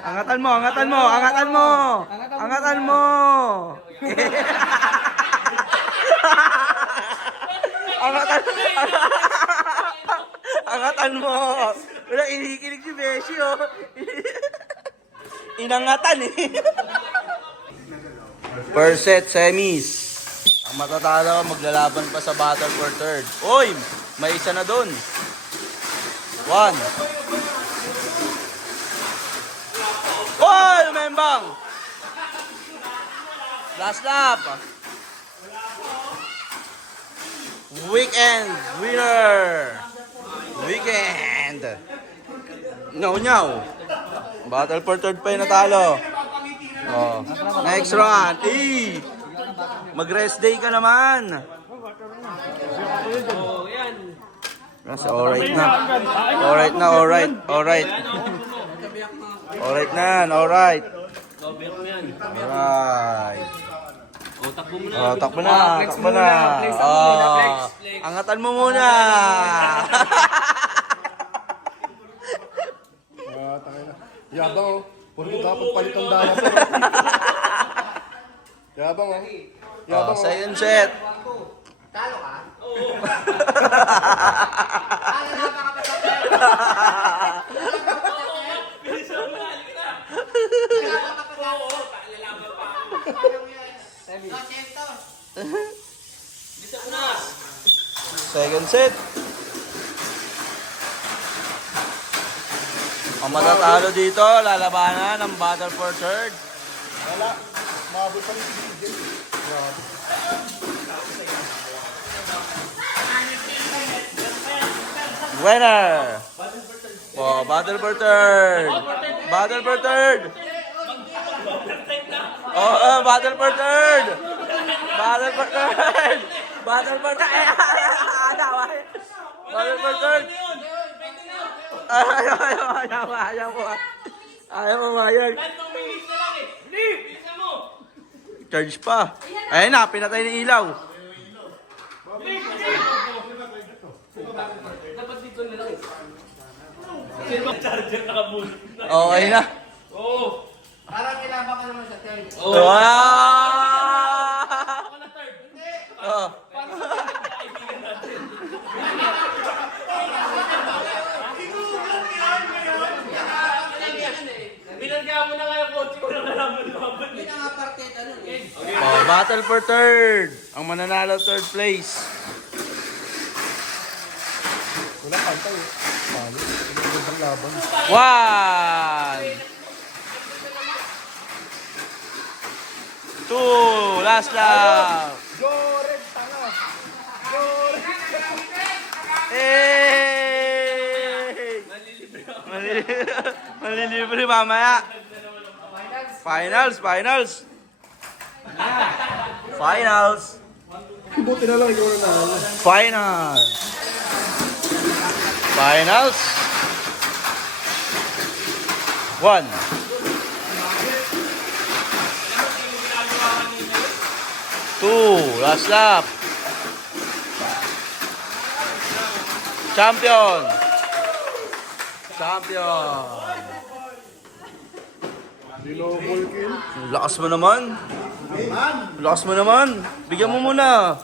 Angatan mo, angatan mo, angatan mo. Angatan mo. Angatan. Angatan mo. Wala, inikilig si Beshi, oh. Inangatan, eh. First set, semis. Ang matatalo, maglalaban pa sa battle for third. Oy, may isa na dun. 1. Oy, lumembang. Last lap. Weekend winner. Weekend. Nyaw-nyaw. Battle for third pa yung natalo. Oh. Next round. Mag-rest day ka naman. Yes, alright na. Alright na, alright. Alright. Alright na, alright. Alright. Oh, takbo na, takbo na. Oh, angatan mo muna. Yabang oh. Puro dapat palit ang dala. Yabang oh. Oh, second set. Talo ka? Second set. Ang matatalo dito, lalabanan ng battle for third. Wala. Mabot pa rin si DJ. Grabe. Winner! Oh, battle for third. Battle for third. Oh, battle for third. Battle for third. Battle for third. Battle for third. Ayaw mo. Ayaw mo, Mayag. Charge pa. Ayun na, pinatay ng ilaw. Okay na. Oo. Parang kailangan ka naman sa third. Oh. Oh. Binangga mo na nga yung kotse ko na kalaban. Hindi na nga parte ano eh. Oh, battle for third. Ang mananalo third place. Wala pantay eh. Palo. Magandang laban. 1. 2. Last lap. Joreg tanga. Joreg. Hey! Malilibre mamaya. Finals. Buti na lang ikaw na nanalo. Finals. 1. 2. Last lap. Champion. Dinobol kill. Lakas mo naman. Bigyan mo muna.